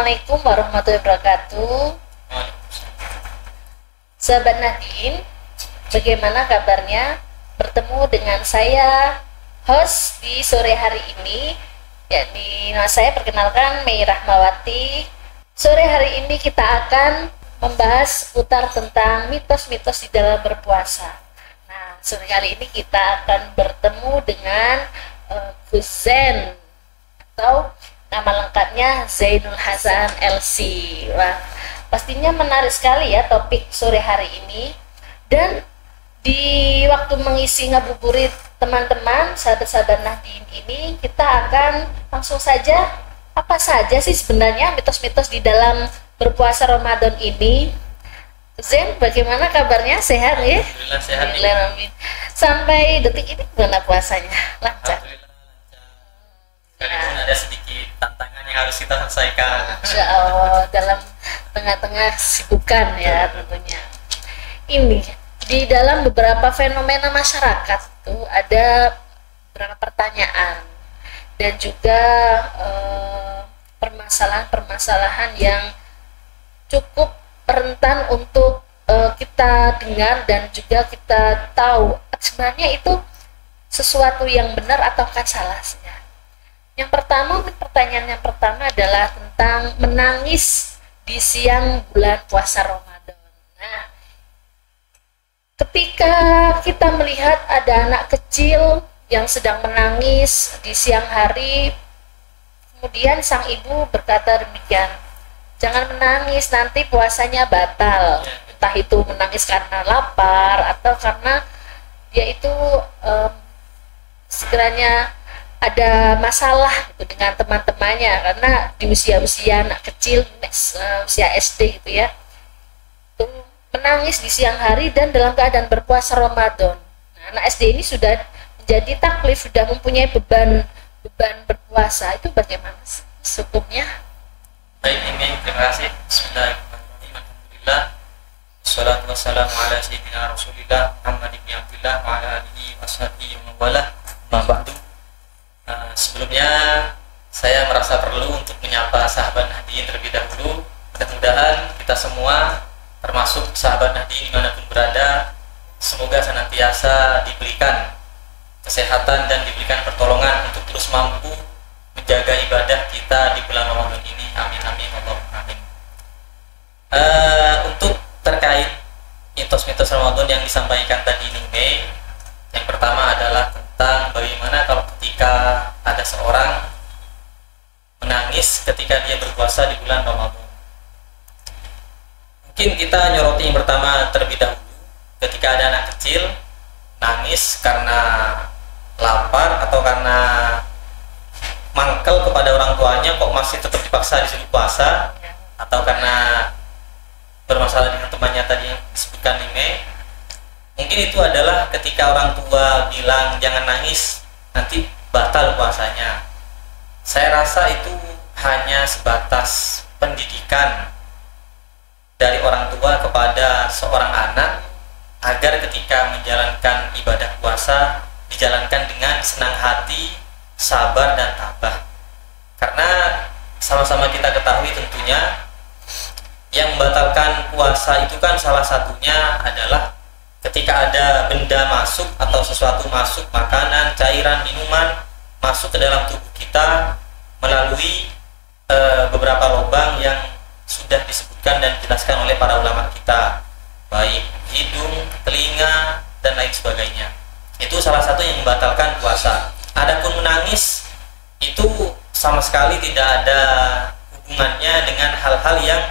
Assalamualaikum warahmatullahi wabarakatuh. Sahabat Nahdien, bagaimana kabarnya? Bertemu dengan saya, host di sore hari ini, yakni nama saya perkenalkan Mei Rahmawati. Sore hari ini kita akan membahas seputar tentang mitos-mitos di dalam berpuasa. Nah, sore hari ini kita akan bertemu dengan Gus Zain, atau nama lengkapnya Zainul Hasan LC. Wah, pastinya menarik sekali ya topik sore hari ini. Dan di waktu mengisi ngabuburit teman-teman, sahabat-sahabat Nahdien ini, kita akan langsung saja, apa saja sih sebenarnya mitos-mitos di dalam berpuasa Ramadan ini. Zain, bagaimana kabarnya? Sehat ya? Alhamdulillah sehat. Alhamdulillah. Sampai detik ini gimana puasanya? Lancar? Sekalipun ada sedikit tantangan yang harus kita selesaikan. Insya Allah, dalam tengah-tengah sibukan ya tentunya. Ini di dalam beberapa fenomena masyarakat tuh ada beberapa pertanyaan dan juga permasalahan-permasalahan yang cukup rentan untuk kita dengar dan juga kita tahu sebenarnya itu sesuatu yang benar ataukah salahnya. Yang pertama, pertanyaan yang pertama adalah tentang menangis di siang bulan puasa Ramadan. Nah, ketika kita melihat ada anak kecil yang sedang menangis di siang hari, kemudian sang ibu berkata demikian, jangan menangis, nanti puasanya batal. Entah itu menangis karena lapar atau karena dia itu sekiranya ada masalah gitu dengan teman-temannya, karena di usia-usia anak kecil, usia SD gitu ya, itu menangis di siang hari dan dalam keadaan berpuasa Ramadan. Nah, anak SD ini sudah menjadi taklif, sudah mempunyai beban berpuasa. Itu bagaimana hukumnya? Baik, ini terima kasih. Bismillahirrahmanirrahim. Alhamdulillah. Wassalatu wassalamu ala sayyidina Rasulillah Muhammad ibn Abdullah wa ala alihi washabihi wa mawalah. Ma ba'du. Sebelumnya saya merasa perlu untuk menyapa sahabat Nahdien terlebih dahulu. Mudah-mudahan kita semua, termasuk sahabat Nahdien dimanapun berada, semoga senantiasa diberikan kesehatan dan diberikan pertolongan untuk terus mampu menjaga ibadah kita di bulan Ramadan ini. Amin amin Allahumma amin. Untuk terkait mitos-mitos Ramadan yang disampaikan tadi ini, Mei, yang pertama adalah tentang bagaimana kalau ketika ada seorang menangis ketika dia berpuasa di bulan Ramadan. Mungkin kita nyoroti yang pertama terlebih dahulu, ketika ada anak kecil nangis karena lapar atau karena mangkel kepada orang tuanya kok masih tetap dipaksa disuruh puasa, atau karena bermasalah dengan temannya tadi yang disebutkan ini. Mungkin itu adalah ketika orang tua bilang jangan nangis, nanti batal puasanya. Saya rasa itu hanya sebatas pendidikan dari orang tua kepada seorang anak agar ketika menjalankan ibadah puasa dijalankan dengan senang hati, sabar dan tabah. Karena sama-sama kita ketahui tentunya yang membatalkan puasa itu kan salah satunya adalah ketika ada benda masuk atau sesuatu masuk, makanan, cairan, minuman masuk ke dalam tubuh kita melalui beberapa lubang yang sudah disebutkan dan dijelaskan oleh para ulama kita, baik hidung, telinga, dan lain sebagainya. Itu salah satu yang membatalkan puasa. Adapun menangis itu sama sekali tidak ada hubungannya dengan hal-hal yang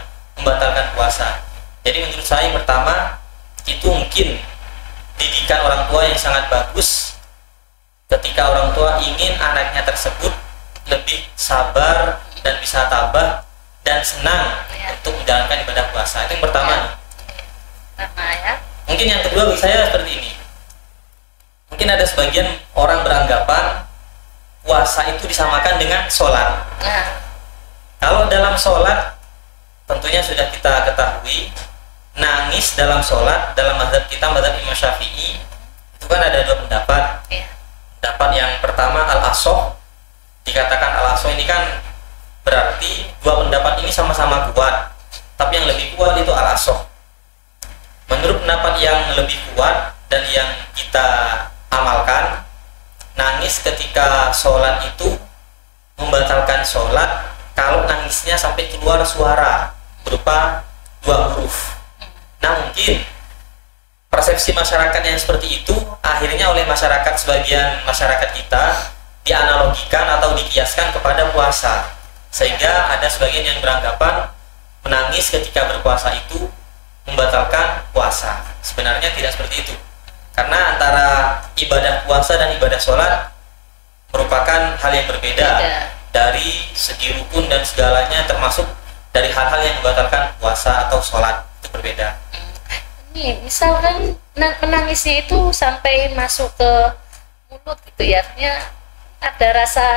membatalkan puasa. Jadi menurut saya yang pertama, itu mungkin didikan orang tua yang sangat bagus ketika orang tua ingin anaknya tersebut lebih sabar dan bisa tabah dan senang untuk menjalankan ibadah puasa. Itu yang pertama. Ya. Mungkin yang kedua bagi saya seperti ini. Mungkin ada sebagian orang beranggapan puasa itu disamakan dengan sholat. Kalau dalam sholat tentunya sudah kita ketahui, nangis dalam sholat dalam mazhab kita, mazhab Imam Syafi'i, itu kan ada dua pendapat. Pendapat yang pertama al-asoh, dikatakan al-asoh ini kan berarti dua pendapat ini sama persepsi masyarakat yang seperti itu akhirnya oleh masyarakat, sebagian masyarakat kita dianalogikan atau dikiaskan kepada puasa, sehingga ada sebagian yang beranggapan menangis ketika berpuasa itu membatalkan puasa. Sebenarnya tidak seperti itu, karena antara ibadah puasa dan ibadah sholat merupakan hal yang berbeda dari segi rukun dan segalanya, termasuk dari hal-hal yang membatalkan puasa atau sholat, itu berbeda. Ini misalkan menangisnya itu sampai masuk ke mulut gitu ya, artinya ada rasa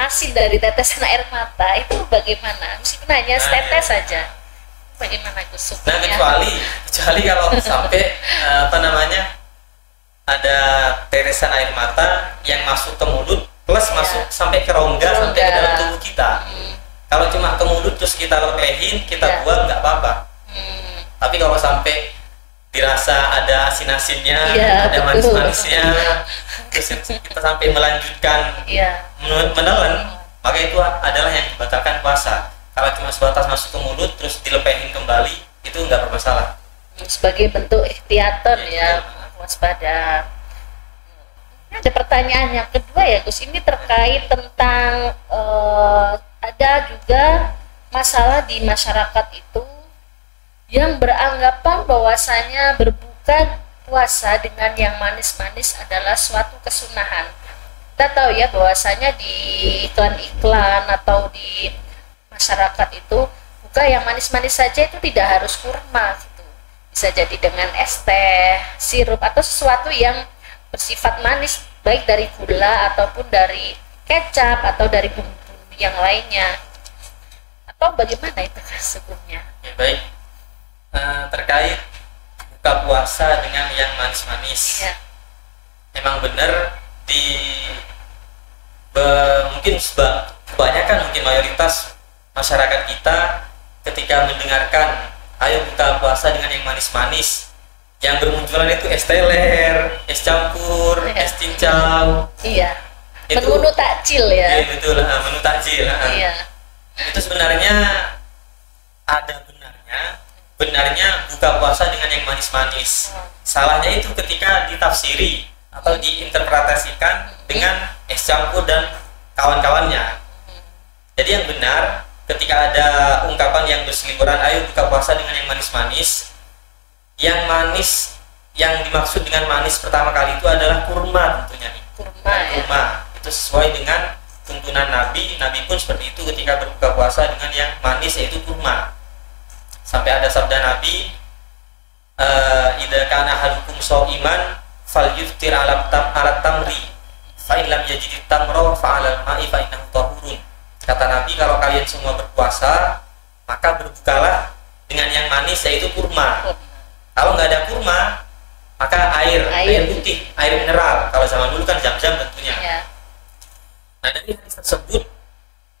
asin dari tetesan air mata, itu bagaimana? Meskipun hanya setetes saja, bagaimana Gus? Nah, kecuali kalau sampai ada tetesan air mata yang masuk ke mulut plus masuk sampai ke rongga, sampai ke dalam tubuh kita. Kalau cuma ke mulut terus kita lepehin, kita buang, nggak apa-apa. Tapi kalau sampai dirasa ada asin-asinnya, ada manis-manisnya, terus kita sampai melanjutkan menelan, maka itu adalah yang membatalkan puasa. Kalau cuma sebatas masuk ke mulut terus dilepehin kembali, itu nggak bermasalah. Sebagai bentuk ikhtiatan waspada. Ada pertanyaan yang kedua ya Gus, ini terkait tentang ada juga masalah di masyarakat itu yang beranggapan bahwasanya berbuka puasa dengan yang manis-manis adalah suatu kesunahan. Kita tahu ya bahwasanya di iklan-iklan atau di masyarakat itu buka yang manis-manis saja itu tidak harus kurma gitu. Bisa jadi dengan es teh, sirup atau sesuatu yang bersifat manis, baik dari gula ataupun dari kecap atau dari bumbu yang lainnya, atau bagaimana itu sebelumnya? Ya, baik, terkait buka puasa dengan yang manis-manis, memang benar mungkin kebanyakan, mungkin mayoritas masyarakat kita ketika mendengarkan ayo buka puasa dengan yang manis-manis, yang bermunculan itu es teler, es campur, es cincau. Iya. Menu takjil ya. Iya betul, menu takjil. Iya. Itu sebenarnya ada benarnya buka puasa dengan yang manis-manis. Salahnya itu ketika ditafsiri atau diinterpretasikan dengan es campur dan kawan-kawannya. Jadi yang benar ketika ada ungkapan yang berseliweran ayo buka puasa dengan yang manis-manis, yang manis yang dimaksud dengan manis pertama kali itu adalah kurma tentunya nih. Kurma. Itu sesuai dengan tuntunan Nabi pun seperti itu ketika berbuka puasa dengan yang manis, yaitu kurma. Sampai ada sabda Nabi, idza kana ahadukum shaiman falyuftir ala tamri fa in lam yajid tamra fa 'alal ma'i fa innahu tahurun. Kata Nabi, kalau kalian semua berpuasa maka berbukalah dengan yang manis, yaitu kurma. Kalau nggak ada kurma, maka air putih, air mineral. Kalau zaman dulu kan Zam-Zam tentunya. Nah, dari hadis tersebut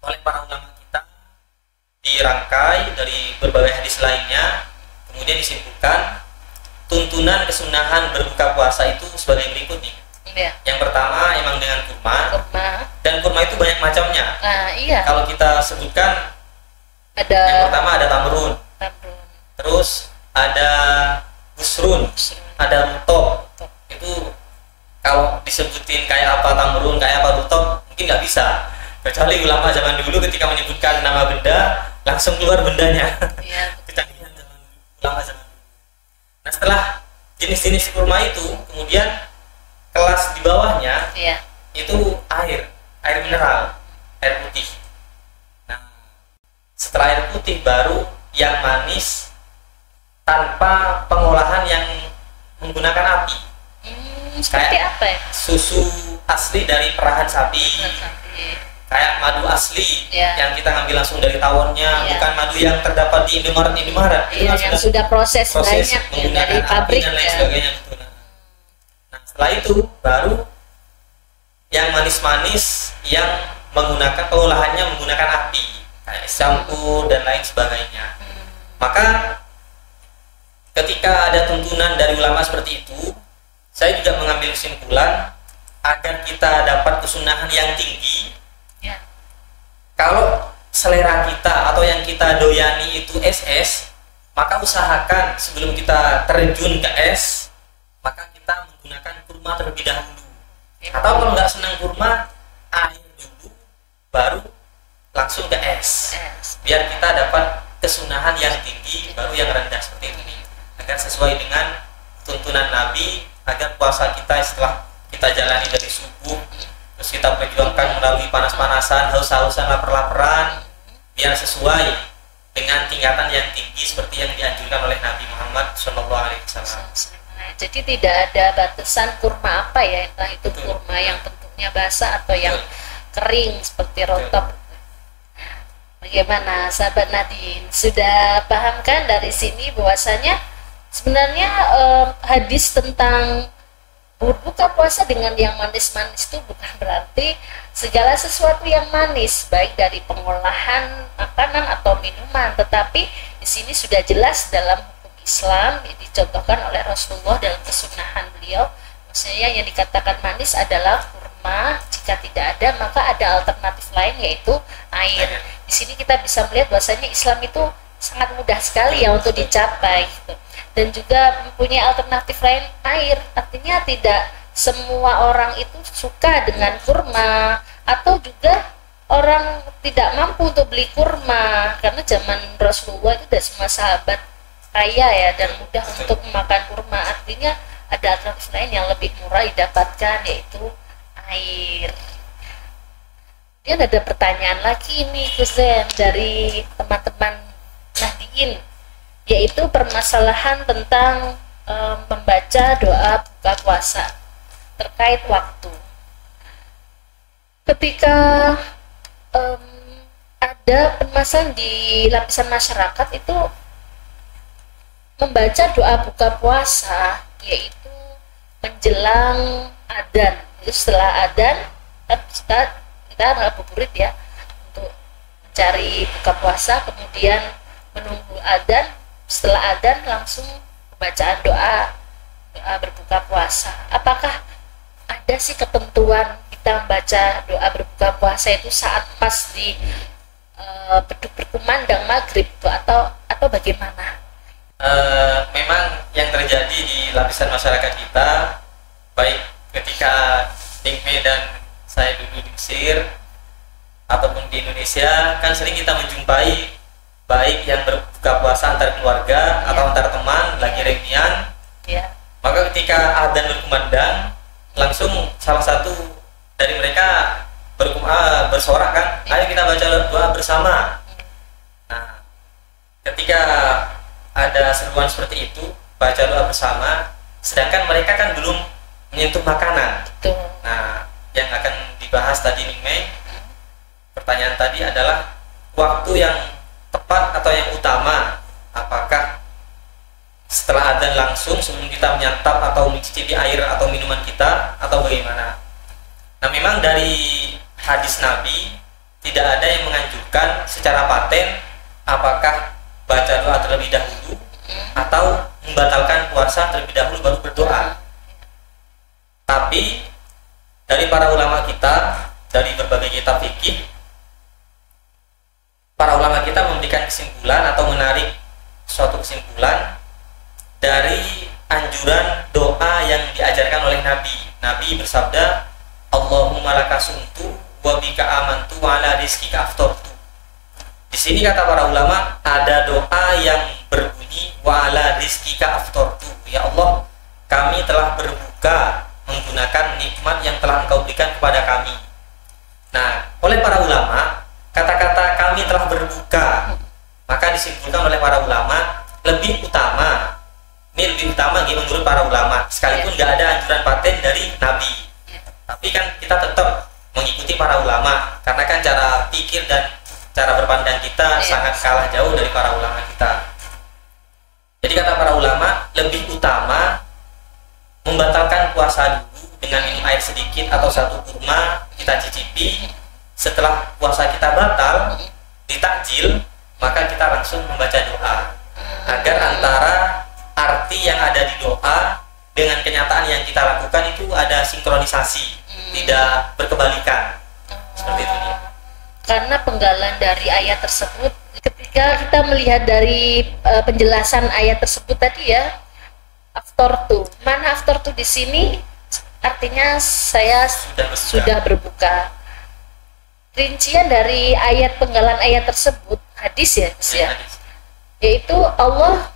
oleh para ulama kita dirangkai dari berbagai hadis lainnya, kemudian disimpulkan tuntunan kesunahan berbuka puasa itu sebagai berikut nih. Yang pertama emang dengan kurma. Dan kurma itu banyak macamnya. Kalau kita sebutkan, yang pertama ada tamrun. Terus ada busrun, ada rutop. Itu kalau disebutin kayak apa tamrun, kayak apa rutop, mungkin nggak bisa. Kecuali ulama zaman dulu ketika menyebutkan nama benda, langsung keluar bendanya. Kecanggihan ulama zaman dulu. Nah, setelah jenis-jenis kurma itu, kemudian kelas di bawahnya itu air mineral, air putih. Nah, setelah air putih baru yang manis tanpa pengolahan yang menggunakan api. Seperti apa ya? Susu asli dari perahan sapi. Kayak madu asli yang kita ngambil langsung dari tawonnya, bukan madu yang terdapat di Indomaret. Itu yang sudah proses banyak dari pabrik dan lain sebagainya gitu. Nah, setelah itu baru yang manis-manis yang menggunakan pengolahannya menggunakan api, kayak campur dan lain sebagainya. Maka ketika ada tuntunan dari ulama seperti itu, saya juga mengambil kesimpulan agar kita dapat kesunahan yang tinggi. Kalau selera kita atau yang kita doyani itu es, maka usahakan sebelum kita terjun ke es, puasa kita setelah kita jalani dari subuh, terus kita perjuangkan melalui panas-panasan, haus-hausan, lapar-laparan, biar sesuai dengan tingkatan yang tinggi seperti yang dianjurkan oleh Nabi Muhammad SAW. Jadi tidak ada batasan kurma apa ya, entah itu kurma yang bentuknya basah atau yang kering seperti rotop. Bagaimana sahabat Nadine, sudah paham kan dari sini bahwasanya sebenarnya hadis tentang berbuka puasa dengan yang manis-manis itu bukan berarti segala sesuatu yang manis, baik dari pengolahan makanan atau minuman, tetapi di sini sudah jelas dalam hukum Islam dicontohkan oleh Rasulullah dalam kesunahan beliau, maksudnya yang dikatakan manis adalah kurma, jika tidak ada maka ada alternatif lain yaitu air. Di sini kita bisa melihat bahwasanya Islam itu sangat mudah sekali ya untuk dicapai gitu. Dan juga mempunyai alternatif lain air, artinya tidak semua orang itu suka dengan kurma, atau juga orang tidak mampu untuk beli kurma, karena zaman Rasulullah itu tidak semua sahabat kaya ya dan mudah untuk memakan kurma, artinya ada alternatif lain yang lebih murah didapatkan yaitu air. Kemudian ada pertanyaan lagi nih Kuzen dari teman-teman Nahdien, yaitu permasalahan tentang membaca doa buka puasa terkait waktu. Ketika ada permasalahan di lapisan masyarakat itu membaca doa buka puasa, yaitu menjelang adzan. Setelah adzan kita ngabuburit ya untuk mencari buka puasa, kemudian menunggu adzan, setelah adzan langsung pembacaan doa berbuka puasa. Apakah ada sih ketentuan kita membaca doa berbuka puasa itu saat pas di beduk berkumandang maghrib atau bagaimana? Memang yang terjadi di lapisan masyarakat kita, baik ketika Tingme dan saya dulu di Mesir ataupun di Indonesia, kan sering kita menjumpai baik yang berbuka puasa antar keluarga atau antar teman lagi reunian. Maka ketika adzan berkumandang, langsung salah satu dari mereka bersorak kan, ayo kita baca doa bersama. Nah, ketika ada seruan seperti itu, baca doa bersama, sedangkan mereka kan belum menyentuh makanan. Nah, yang akan dibahas tadi nih Mei, pertanyaan tadi adalah waktu yang tepat atau yang utama, apakah setelah adzan langsung sebelum kita menyantap atau mencicipi air atau minuman kita, atau bagaimana? Nah, memang dari hadis Nabi tidak ada yang menganjurkan secara paten apakah baca doa terlebih dahulu atau membatalkan puasa terlebih dahulu baru berdoa. Tapi dari para ulama kita, dari berbagai kitab fikih, para ulama kita memberikan kesimpulan atau menarik suatu kesimpulan dari anjuran doa yang diajarkan oleh Nabi. Nabi bersabda, Allahumma lakasumtu wa bika amantu wa ala rizkika aftortu. Di sini kata para ulama ada doa yang berbunyi wa ala rizkika aftortu. Ya Allah, kami telah berbuka menggunakan nikmat yang telah Engkau berikan kepada kami. Nah, oleh para ulama, kata-kata kami telah berbuka, maka disimpulkan oleh para ulama lebih utama. Ini lebih utama menurut para ulama, sekalipun nggak ada anjuran paten dari Nabi. Tapi kan kita tetap mengikuti para ulama, karena kan cara pikir dan cara berpandang kita sangat kalah jauh dari para ulama kita. Jadi kata para ulama, lebih utama membatalkan puasa dulu dengan minum air sedikit atau satu kurma kita cicipi. Setelah puasa kita batal, ditakjil, maka kita langsung membaca doa, agar antara arti yang ada di doa dengan kenyataan yang kita lakukan itu ada sinkronisasi, tidak berkebalikan. Seperti itu nih. Karena penggalan dari ayat tersebut, ketika kita melihat dari penjelasan ayat tersebut tadi ya, aftortu, mana aftortu di sini artinya saya sudah berbuka. Rincian dari ayat penggalan ayat tersebut hadis ya, yaitu Allah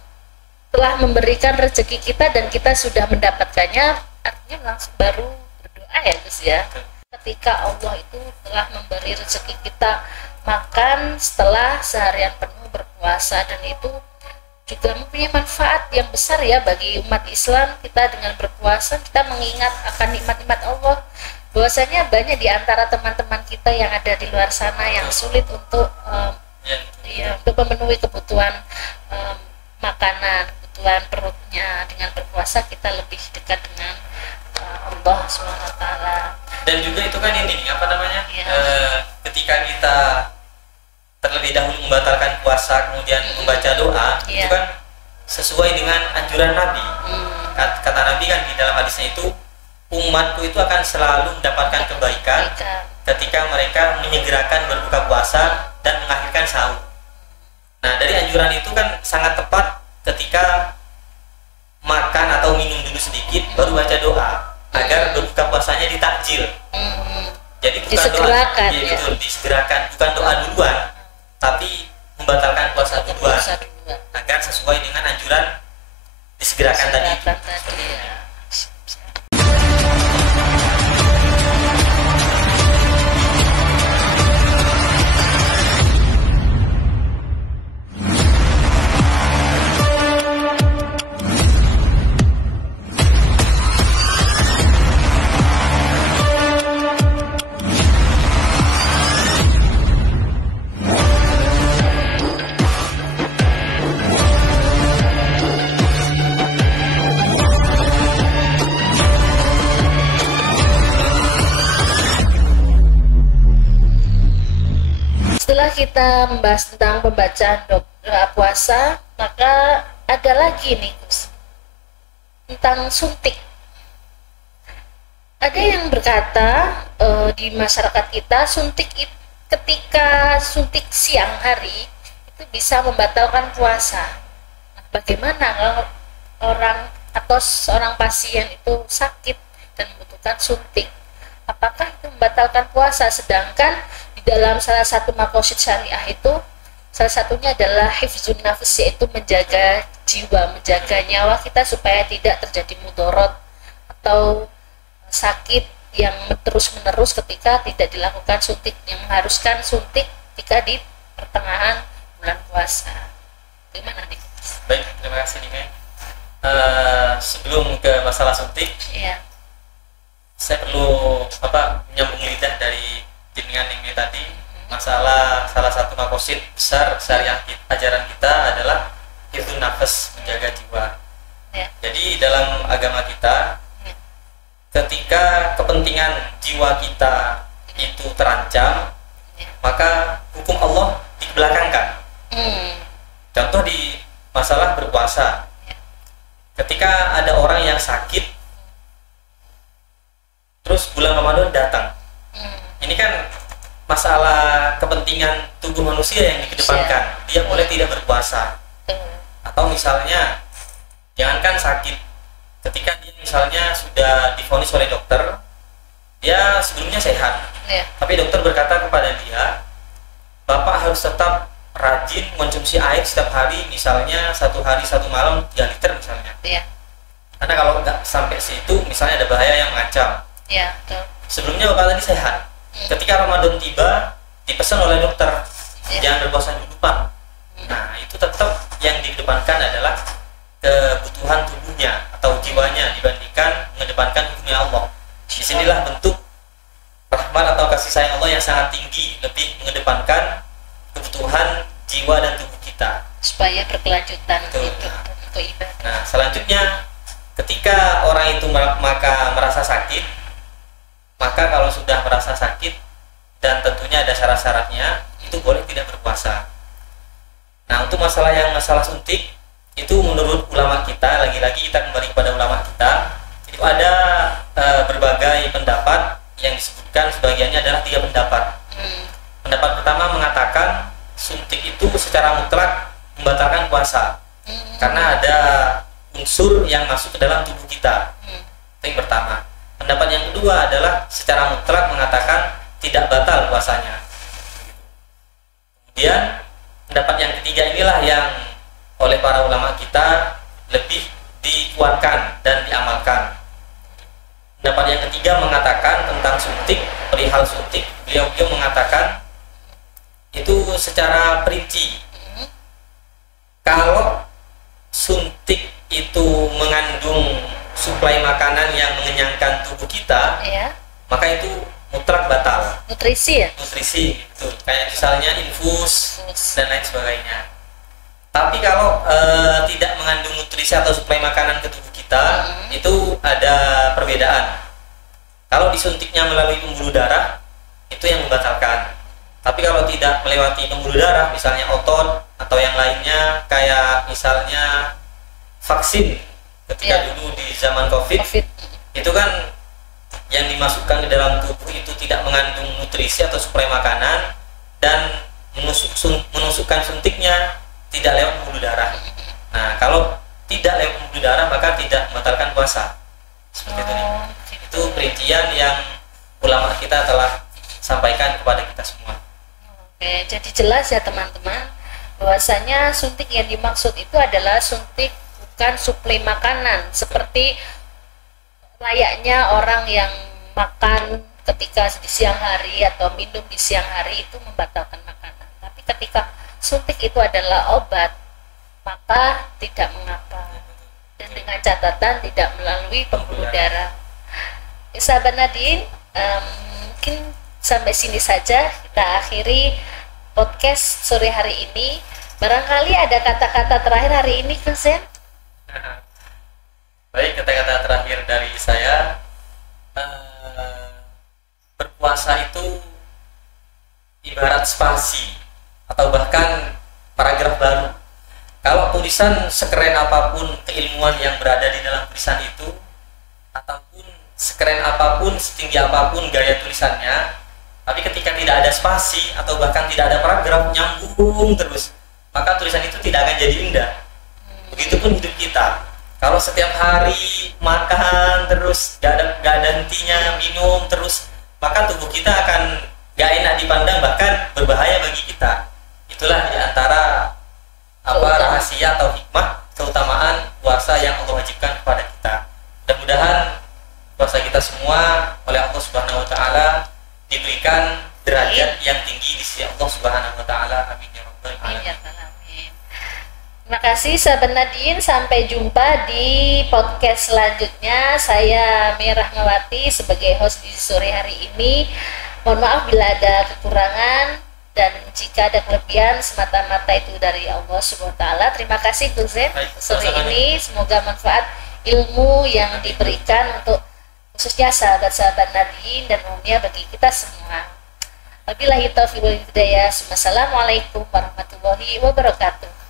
telah memberikan rezeki kita dan kita sudah mendapatkannya, artinya langsung baru berdoa ya Gus ya. Ketika Allah itu telah memberi rezeki kita makan setelah seharian penuh berpuasa, dan itu juga mempunyai manfaat yang besar ya bagi umat Islam. Kita dengan berpuasa kita mengingat akan nikmat-nikmat Allah, bahwasanya banyak di antara teman-teman kita yang ada di luar sana yang sulit untuk untuk memenuhi kebutuhan makanan, kebutuhan perutnya. Dengan berpuasa kita lebih dekat dengan Allah SWT. Dan juga itu kan ini apa namanya, ketika kita terlebih dahulu membatalkan puasa kemudian membaca doa, itu kan sesuai dengan anjuran Nabi. Kata Nabi kan di dalam hadisnya itu, umatku itu akan selalu mendapatkan kebaikan ketika mereka menyegerakan berbuka puasa dan mengakhirkan sahur. Nah, dari anjuran itu kan sangat tepat ketika makan atau minum dulu sedikit baru baca doa, agar berbuka puasanya ditakjil. Jadi bukan disegerakan, doa, betul, disegerakan, bukan doa duluan, tapi membatalkan puasa duluan, agar sesuai dengan anjuran disegerakan tadi itu. Setelah kita membahas tentang pembacaan doa puasa, maka ada lagi nih Gus, tentang suntik. Ada yang berkata di masyarakat kita, ketika suntik siang hari itu bisa membatalkan puasa. Nah, bagaimana kalau orang atau seorang pasien itu sakit dan membutuhkan suntik? Apakah itu membatalkan puasa? Sedangkan di dalam salah satu maqasid syariah itu salah satunya adalah hifzun nafs, yaitu menjaga jiwa, menjaga nyawa kita supaya tidak terjadi mudorot atau sakit yang terus menerus ketika tidak dilakukan suntik, yang mengharuskan suntik ketika di pertengahan bulan puasa. Gimana nih? Baik, terima kasih Nime. Sebelum ke masalah suntik, saya perlu menyambung lidah dari jenengan Nime tadi. Masalah salah satu maqasid besar syariah ajaran kita adalah hifdzun nafas, menjaga jiwa. Jadi dalam agama kita, ketika kepentingan jiwa kita itu terancam, maka hukum Allah dibelakangkan. Contoh di masalah berpuasa, ketika ada orang yang sakit, terus bulan Ramadan datang, ini kan masalah kepentingan tubuh manusia yang dikedepankan. Dia boleh tidak berpuasa. Atau misalnya, jangankan sakit, ketika dia misalnya sudah divonis oleh dokter, dia sebelumnya sehat, tapi dokter berkata kepada dia, Bapak harus tetap rajin konsumsi air setiap hari, misalnya 1 hari 1 malam 3 liter misalnya. Karena kalau nggak sampai situ, misalnya ada bahaya yang mengancam. Sebelumnya Bapak tadi sehat, ketika Ramadan tiba, dipesan oleh dokter, jangan berpuasa dulu Pak. Nah, itu tetap yang dikedepankan adalah kebutuhan tubuhnya atau jiwanya dibandingkan mengedepankan hukumnya Allah. Disinilah bentuk rahmat atau kasih sayang Allah yang sangat tinggi, lebih mengedepankan kebutuhan jiwa dan tubuh kita supaya berkelanjutan untuk ibadah. Nah, selanjutnya ketika orang itu merasa sakit, maka kalau sudah merasa sakit dan tentunya ada syarat-syaratnya, itu boleh tidak berpuasa. Nah, untuk masalah suntik, itu menurut ulama kita, lagi-lagi kita kembali kepada ulama kita, itu ada berbagai pendapat yang disebutkan, sebagiannya adalah 3 pendapat. Pendapat pertama mengatakan suntik itu secara mutlak membatalkan puasa, karena ada unsur yang masuk ke dalam tubuh kita. Itu yang pertama. Pendapat yang kedua adalah secara mutlak mengatakan tidak batal puasanya. Kemudian pendapat yang ketiga inilah yang oleh para ulama kita lebih dikuatkan dan diamalkan. ketiga mengatakan tentang suntik, perihal suntik, beliau mengatakan itu secara perinci. Kalau suntik itu mengandung suplai makanan yang mengenyangkan tubuh kita, ya, maka itu mutlak batal. nutrisi ya, Nutrisi gitu, kayak misalnya infus dan lain sebagainya. Tapi kalau tidak mengandung nutrisi atau suplai makanan ke tubuh kita, itu ada perbedaan. Kalau disuntiknya melalui pembuluh darah, itu yang membatalkan. Tapi kalau tidak melewati pembuluh darah, misalnya otot atau yang lainnya, kayak misalnya vaksin ketika dulu di zaman COVID, itu kan yang dimasukkan ke dalam tubuh itu tidak mengandung nutrisi atau suplai makanan, dan menusukkan suntiknya tidak lewat pembuluh darah. Nah, kalau tidak lewat pembuluh darah maka tidak membatalkan puasa. Seperti itu nih. Itu perincian yang ulama kita telah sampaikan kepada kita semua. Oke, jadi jelas ya teman-teman, bahwasanya suntik yang dimaksud itu adalah suntik bukan suplai makanan, seperti layaknya orang yang makan ketika di siang hari atau minum di siang hari itu membatalkan makanan. Tapi ketika suntik itu adalah obat, maka tidak mengapa, dan dengan catatan tidak melalui pembuluh darah. Ya, sahabat Nadine, mungkin sampai sini saja kita akhiri podcast sore hari ini. Barangkali ada kata-kata terakhir hari ini, Kusen? Baik, kata-kata terakhir dari saya, berpuasa itu ibarat spasi atau bahkan paragraf baru. Kalau tulisan sekeren apapun keilmuan yang berada di dalam tulisan itu, ataupun sekeren apapun, setinggi apapun gaya tulisannya, tapi ketika tidak ada spasi atau bahkan tidak ada paragraf nyambung terus, maka tulisan itu tidak akan jadi indah. Begitupun hidup kita. Kalau setiap hari makan terus, gak ada hentinya, minum terus, maka tubuh kita akan gak enak dipandang, bahkan berbahaya bagi kita. Itulah diantara rahasia atau hikmah keutamaan puasa yang Allah wajibkan kepada kita. Mudah-mudahan puasa kita semua oleh Allah Subhanahu wa taala diberikan derajat yang tinggi di sisi Allah Subhanahu wa taala. Amin ya rabbal alamin. Terima kasih sahabat Nadine, sampai jumpa di podcast selanjutnya. Saya Merah Ngawati sebagai host di sore hari ini. Mohon maaf bila ada kekurangan, dan jika ada kelebihan semata-mata itu dari Allah Subhanahu wa taala. Terima kasih Kuzen sore ini, semoga manfaat ilmu yang diberikan untuk khususnya sahabat-sahabat Nadine dan umumnya bagi kita semua. Wabillahi taufiq wal hidayah. Wassalamualaikum warahmatullahi wabarakatuh.